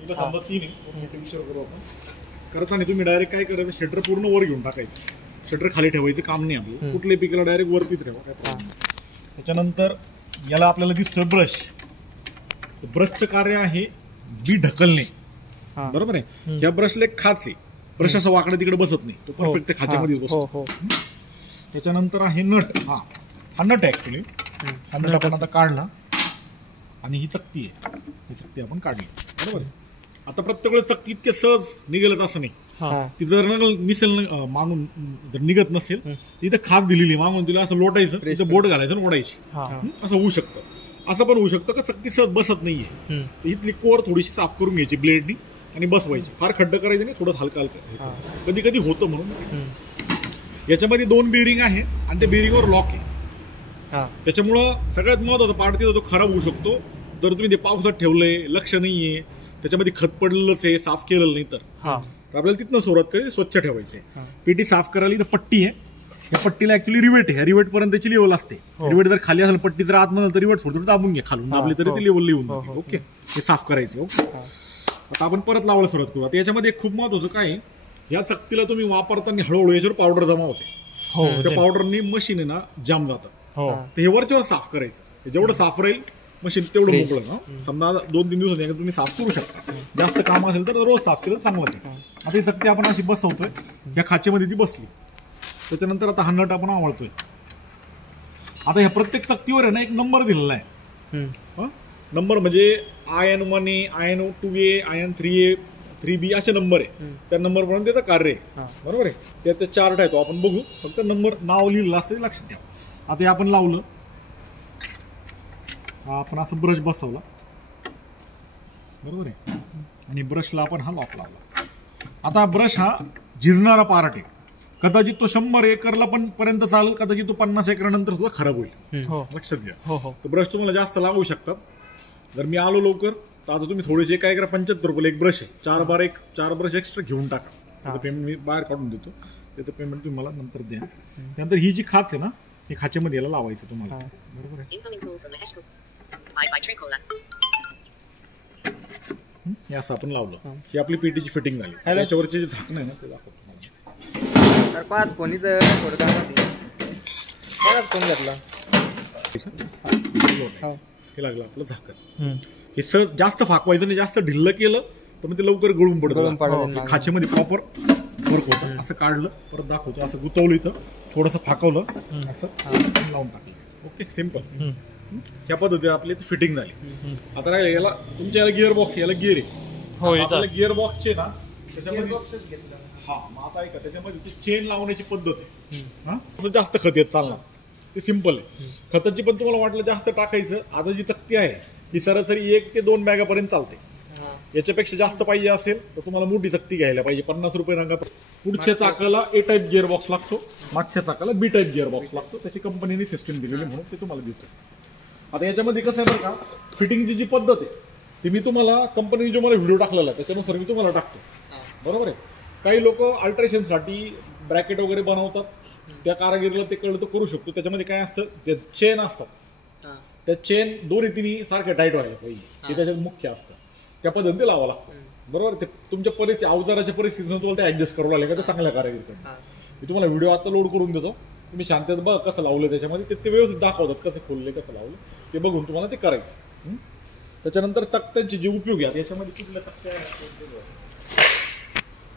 समजा 3 आहे करू आपण. करताना तुम्ही डायरेक्ट काय करायचं, शटर पूर्ण वर घेऊन टाकायचं. शटर खाली ठेवायचं काम नाही आपलं. कुठल्याही पिकाला डायरेक्ट वरतीच ठेवा, काय प्रॉब्लेम नाही. त्याच्यानंतर याला आपल्याला दिसतं ब्रश. ब्रशचं कार्य आहे बी ढकलणे, बरोबर आहे. या ब्रशला एक खाच आहे. ब्रश असं वाकडं तिकडे बसत नाही, तो परफेक्ट खाच्यामध्येच बसतो. त्याच्यानंतर आहे नट. हा नट आहे ऍक्च्युली. हा नट आपण आता काढला आणि ही चकती आहे, ही चकती आपण काढली, बरोबर आहे. आता प्रत्येक वेळेस चकती इतके सहज निघेलच असं नाही. ती जर निसेल मागून जर निघत नसेल तिथे खास दिलेली मागून तिला असं लोटायचं, तिथं बोट घालायचं आणि ओढायची, असं होऊ शकतं. असं पण होऊ शकतं का चकती सहज बसत नाहीये, इथली कोर थोडीशी साफ करून घ्यायची ब्लेडनी आणि बसवायची. फार खड्ड करायचं नाही, थोडं हलका हलका. कधी कधी होतं म्हणून. याच्यामध्ये 2 बेरिंग आहे आणि त्या बेरिंगवर लॉक आहे. त्याच्यामुळं सगळ्यात महत्वाचा पार्ट तिथं तो खराब होऊ शकतो जर तुम्ही ते पावसात ठेवलंय, लक्ष नाहीये, त्याच्यामध्ये खत पडलेलंच आहे, साफ केलेलं नाही तर आपल्याला तिथनं सुरुवात करायची, स्वच्छ ठेवायचे. पेटी साफ करायला इथं पट्टी आहे. या पट्टीला ऍक्च्युली रिवेट आहे. रिवेट पर्यंतची लेवल असते. रिवेट जर खाली असेल पट्टी जर आतमध्ये तर रिवेट थोडं दाबून घ्या, खालून दाबली तरी ती लेवल लिहून जाते. ओके, हे साफ करायचे. ओके, आता आपण परत लावायला सुरुवात करू. आता याच्यामध्ये खूप महत्वाचं काय आहे, या चकतीला तुम्ही वापरताना हळूहळू याच्यावर पावडर जमा होते. त्या पावडरनी मशीन आहे ना जाम जातं. तर हे वरच्यावर साफ करायचं. जेवढं साफ राहील मशीन तेवढं मोकळं. समजा 2-3 दिवसांनी तुम्ही साफ करू शकता. जास्त काम असेल तर रोज साफ केलं चांगलंच आहे. आता ही चकती आपण अशी बसवतोय, या खाचेमध्ये ती बसली. त्याच्यानंतर आता हा नट आपण आवळतोय. आता ह्या प्रत्येक चकतीवर आहे ना एक नंबर दिलेला आहे. नंबर म्हणजे IN1A, IN2A, IN3A, 3B असे नंबर आहे. त्या नंबर पर्यंत त्याचं कार्य आहे, बरोबर आहे. त्याचा चार्ट आहे, तो आपण बघू. फक्त नंबर नाव लिहिलेलं असतं लक्षात ठेवा. आता हे आपण लावलं, आपण असं ब्रश बसवला, बरोबर आहे. आणि ब्रशला आपण हा लॉक लावला. आता ब्रश हा झिजणारा पार्ट आहे. कदाचित तो 100 एकरला पण पर्यंत चालेल, कदाचित तो 50 एकरानंतर सुद्धा खराब होईल, लक्षात घ्या. तर ब्रश तुम्हाला जास्त लागू शकतात. जर मी आलो लवकर तर आता तुम्ही थोडेसे 1 एकरा 75 रुपये एक ब्रश आहे. 4 ब्रश एक्स्ट्रा घेऊन टाका. त्याचं पेमेंट मी बाहेर काढून देतो. त्याचं पेमेंट तुम्ही मला नंतर द्या. त्यानंतर ही जी खाच आहे ना, ही खाचेमध्ये याला लावायचं तुम्हाला, बरोबर आहे. हे असं आपण लावलं ही आपली पेटीची फिटिंग झाली. याच्यावरचे जे झाकण आहे ना ते दाखवतो. 5 फोन इथं थोडं फोन घेतला, हे लागलं आपलं झाकण. हे सहज जास्त फाकवायचं नाही, जास्त ढिल्लं केलं तर मग ते लवकर गळून पडतं. खाचेमध्ये प्रॉपर वर्क होतं. असं काढलं, परत दाखवतो, असं गुतवलं इथं, थोडंसं फाकवलं, असं लावून टाकलं. Okay, simple. ह्या पद्धतीने आपली फिटिंग झाली. आता काय याला तुमच्या याला गिअर बॉक्स, याला गिअर आहे. आपल्याला गिअर बॉक्सचे ना त्याच्यामध्ये मग आता ऐका, त्याच्यामध्ये ती चेन लावण्याची पद्धत आहे. जास्त खत येत चालणार, ते सिम्पल आहे. खताची पण तुम्हाला वाटलं जास्त टाकायचं. आता जी चकती आहे ही सरासरी 1 ते 2 बॅगापर्यंत चालते. याच्यापेक्षा जास्त पाहिजे असेल तर तुम्हाला मोठी चकती घ्यायला पाहिजे. 50 रुपये रंगात. पुढच्या चाकाला A टाईप गिअर बॉक्स लागतो, मागच्या चाकाला B टाईप गिअर बॉक्स लागतो. त्याची कंपनीने सिस्टम दिलेली म्हणून ते तुम्हाला देतो. आता याच्यामध्ये कसं आहे बरं का, फिटिंगची जी पद्धत आहे ती मी तुम्हाला कंपनीने जो मला व्हिडिओ टाकलेला त्याच्यानुसार मी तुम्हाला टाकतो, बरोबर आहे. काही लोक अल्ट्रेशनसाठी ब्रॅकेट वगैरे बनवतात, त्या कारागिरीला ते कळलं तर करू शकतो. त्याच्यामध्ये काय असतं, ते चेन असतात, त्या चेन 2-3 सारख्या टाईट व्हायला पाहिजे, ते त्याच्यात मुख्य असतं. त्या पद्धतीने लावावं लागतं, बरोबर. ते तुमच्या परिस्थिती, अवजाराच्या परिस्थितीनं तुम्हाला ते ऍडजस्ट करावं लागेल का चांगल्या कारागिरीकडे. मी तुम्हाला व्हिडिओ आता लोड करून देतो, तुम्ही शांततेत बघा कसं लावलं. त्याच्यामध्ये ते व्यवस्थित दाखवतात कसं खोलले, कसं लावलं, ते बघून तुम्हाला ते करायचं. त्याच्यानंतर चकत्यांचे जे उपयोग आहेत याच्यामध्ये कुठल्या चकत्या आहेत.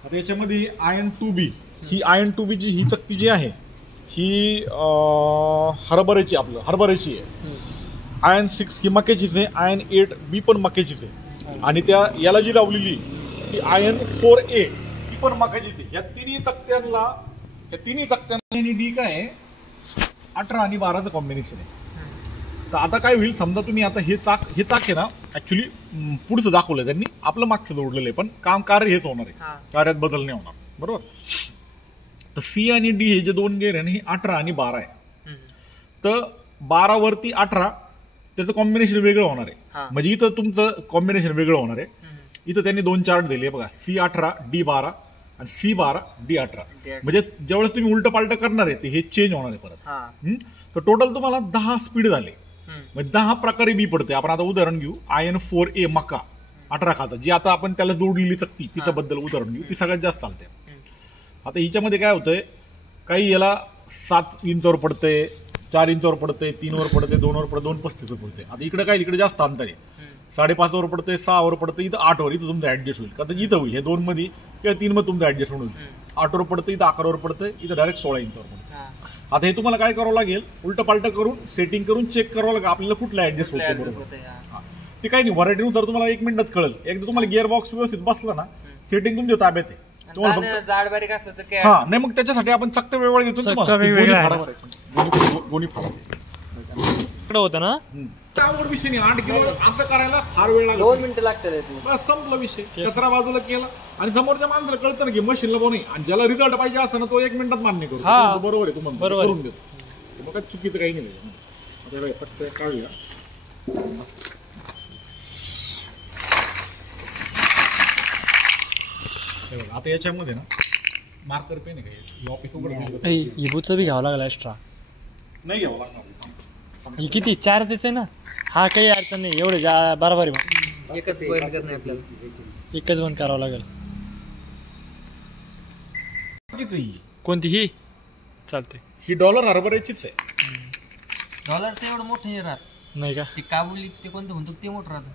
आता याच्यामध्ये IN2B, ही IN2B ची ही चकती जी आहे ही हरभऱ्याची आहे. IN6 ही मक्याचीच आहे. IN8B पण मक्याचीच आहे. आणि त्या याला जी लावलेली ती IN4A ती पण मक्याचीच आहे. या तिन्ही चकत्यांना आणि डी काय आहे 18 आणि 12चं कॉम्बिनेशन आहे. तर आता काय होईल, समजा तुम्ही आता हे चाक आहे ना, ऍक्च्युली पुढचं दाखवलंय त्यांनी, आपलं मागचं जोडलेलं आहे, पण कार्य हेच होणार आहे, कार्यात बदल नाही होणार, बरोबर. तर C आणि D हे जे 2 गेअर आहे ना, हे 18 आणि 12 आहे. तर 12 वरती 18 त्याचं कॉम्बिनेशन वेगळं होणार आहे. म्हणजे इथं तुमचं कॉम्बिनेशन वेगळं होणार आहे. इथं त्यांनी 2 चार्ट दिले बघा, C18 D12 आणि C12 D18. म्हणजे ज्यावेळेस तुम्ही उलट पालट करणार आहे ते हे चेंज होणार आहे परत. तर टोटल तुम्हाला 10 स्पीड झाले, म्हणजे 10 प्रकारे बी पडते. आपण आता उदाहरण घेऊ, IN4A मका 18 खाचा जी आता आपण त्याला जोडलेली चकती तिचं बद्दल उदाहरण घेऊ ती सगळ्यात जास्त चालते. आता हिच्यामध्ये काय होतंय काही याला 7 इंचवर पडतंय 4 इंचवर पडतंय 3 वर पडतंय 2 वर पडतंय 2.35 पडतंय. आता इकडे काय इकडे जास्त अंतर आहे 5.5 वर पडतंय 6 वर पडतंय इथं 8 वर इथं तुमचं ऍडजस्ट होईल का तर इथं होईल हे 2 मध्ये किंवा 3 मध्ये तुमचं ऍडजस्ट होईल. 8 वर पडतं इथं 11 वर पडतंय इथं डायरेक्ट 16 इंचवर पडतं. आता हे तुम्हाला काय करावं लागेल उलट पालट करून सेटिंग करून चेक करावं लागेल आपल्याला कुठला ऍडजस्ट होतो बरोबर. ते काही नाही व्हरायटीनुसार तुम्हाला 1 मिनिटात कळेल. एकदा तुम्हाला गिअर बॉक्स व्यवस्थित बसला ना सेटिंग तुमच्या ताब्यात आहे. तुम्हाला जाड बारीक असलं तर काय हा नाही मग त्याच्यासाठी आपण चक्क वेगवेगळे देतो गोणी इकडं होतं ना त्यावर विषय नाही 8 किलो असं करायला फार वेळ लागला 2 मिनिटं लागतात. बस संपला विषय कचरा बाजूला केला आणि समोरच्या माणसाला कळतं ना की मशीनला बोनी आणि ज्याला रिझल्ट पाहिजे असं ना तो 1 मिनिटात मान्य करतो बरोबर आहे तुम्हाला बरोबर करून देतो मग काय चुकीचं काही नाही. आता फक्त काढूया आता याच्यामध्ये ना मार्कर पेन आहे का ऑफिस उघड हिबूचं बी घ्यावं लागलं एक्स्ट्रा नाही घ्यावं लागणार. ही किती 4च आहे ना हा काही अडचण नाही एवढे बरोबर आहे एकच फर्निचर नाही आपल्याला एकच बंद करावं लागेल. कोणती ही चालते ही डॉलर हरभऱ्याचीच आहे. डॉलरचं एवढं मोठं नाही राहत नाही का ते काबुली ते कोणतं म्हणतो ते मोठं राहतं.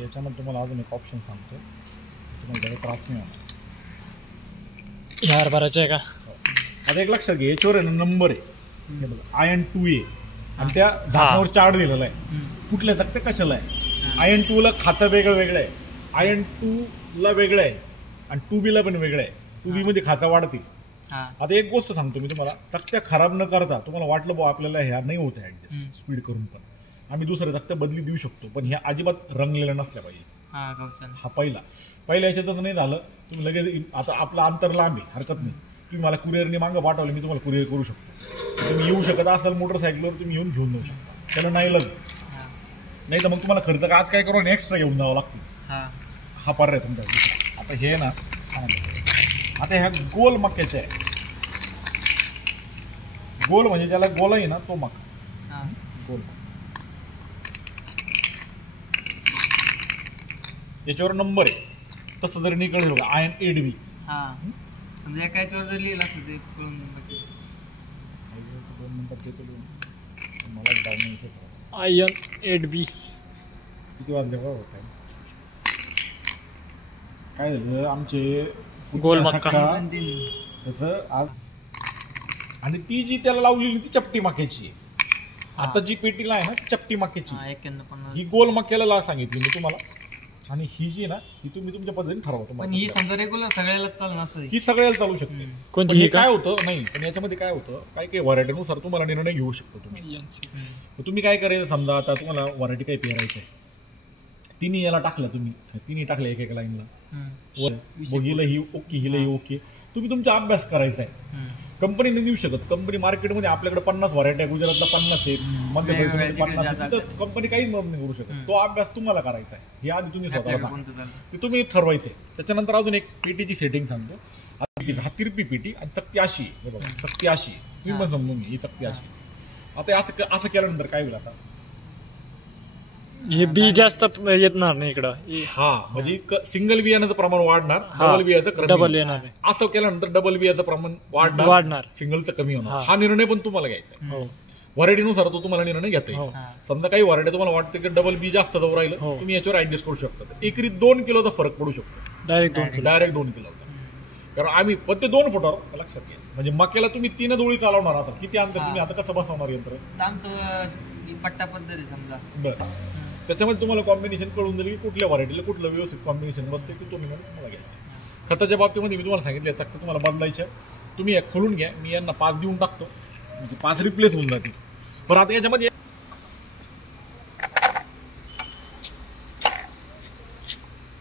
याच्यामध्ये तुम्हाला अजून एक ऑप्शन सांगतो तुम्हाला काही त्रास नाही होणार. ह्या हरभराचं आहे का आता एक लक्षात घे याच्यावर आहे ना नंबर आहे IN 2A आणि त्या झाडावर चार्ट दिलेला आहे कुठल्या चकत्या कशाला आहे. IN 2 ला खाचं वेगळं आहे IN 2 ला वेगळं आहे आणि 2B ला पण वेगळं आहे. 2B मध्ये खाचा वाढतील. आता एक गोष्ट सांगतो मी तुम्हाला चकत्या खराब न करता तुम्हाला वाटलं बा आपल्याला ह्या नाही होत ऍडजस्ट स्पीड करून पण आम्ही दुसऱ्या चकत्या बदली देऊ शकतो पण ह्या अजिबात रंगलेल्या नसल्या पाहिजे. हा पहिल्या याच्यातच नाही झालं तुम्ही लगेच आता आपलं अंतर लांब आहे हरकत नाही तुम्ही मला कुरिअरने मागं पाठवलं मी तुम्हाला कुरिअर करू शकतो. तुम्ही येऊ शकत असाल मोटरसायकलवर तुम्ही येऊन घेऊन जाऊ शकता त्याला नाही तर मग तुम्हाला खर्च आज काय करून एक्स्ट्रा घेऊन जावं लागतील. हा पर्याय तुमच्या. आता हे ना आता ह्या गोल मक्याच्या आहे गोल म्हणजे ज्याला गोल आहे ना तो मका गोल याच्यावर नंबर आहे तसं जरी निकळेल बघा IN 8B समजा एकाच्यावर जर लिहिलं असतं ते कळून मला IN 8B किती वाजले बघा काय झालं आमचे गोल मक्का तसं आज आणि ती जी त्याला लावलेली ती चपटी मक्याची आहे. आता जी पेटीला आहे ना ती चपटी मक्याची ही गोल मक्याला सांगितली मी तुम्हाला आणि ही जी ना ही तुम्ही तुमच्या पद्धतीने ठरवतो. पण ही समजा रेग्युलर सगळ्याला चालणार असं ही सगळ्याला चालू शकते. कोणती पण हे काय होतं नाही पण याच्यामध्ये काय होतं काही व्हरायटीनुसार तुम्हाला निर्णय घेऊ शकतो तुम्ही काय करायचं समजा आता तुम्हाला व्हरायटी काही पेरायची आहे तिन्ही याला टाकलं तुम्ही तिन्ही टाकल्या एक लाईनला हिला ही ओके हिला ही ओके तुम्ही तुमचा अभ्यास करायचा आहे. कंपनी नाही देऊ शकत कंपनी मार्केटमध्ये आपल्याकडे 50 व्हरायटी आहे गुजरातला 50 आहे मध्य प्रदेशमध्ये 50 आहे तर कंपनी काहीच मदत नाही करू शकत. तो अभ्यास तुम्हाला करायचा आहे हे आधी तुम्ही स्वतःला सांगा ते तुम्ही ठरवायचे. त्याच्यानंतर अजून एक पेटीची सेटिंग सांगतो. हा तिरपी पेटी आणि चकती अशी आहे बघा चकती अशी तुम्ही पण समजून घ्या ही चकती अशी. आता असं केल्यानंतर काय होईल आता हे बी जास्त येणार नाही इकडं हा म्हणजे सिंगल बियाण्याचं प्रमाण वाढणार डबल बियाचं डबल येणार असं केल्यानंतर डबल बियाचं प्रमाण वाढणार सिंगलचं कमी होणार. हा निर्णय पण तुम्हाला घ्यायचा आहे व्हरायटीनुसार तो तुम्हाला निर्णय घेता येईल. समजा काही व्हरायटी तुम्हाला वाटतं की डबल बी जास्त जाऊ राहिलं तुम्ही याच्यावर ऍडजस्ट करू शकता. एकरी 2 किलोचा फरक पडू शकतो डायरेक्ट 2 किलोचा. कारण आम्ही पण ते 2 फुटावर लक्षात घ्या म्हणजे मक्याला तुम्ही 3 दोळी चालवणार असाल किती अंतर तुम्ही आता कसं बसवणार यंत्र आमचं पट्टा पद्धती समजा बस त्याच्यामध्ये तुम्हाला कॉम्बिनेशन कळून जाईल की कुठल्या व्हरायटीला कुठलं व्यवस्थित कॉम्बिनेशन बसते ते तुम्ही तुम्हाला घ्यायचं. खताच्या बाबतीमध्ये मी तुम्हाला सांगितलं चकत्या तुम्हाला बदलायच्या तुम्ही एक खोलून घ्या मी यांना 5 देऊन टाकतो म्हणजे 5 रिप्लेस होऊन जातील. पण आता याच्यामध्ये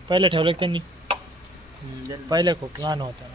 पहिलं ठेवलं त्यांनी पहिलं खूप लहान होतं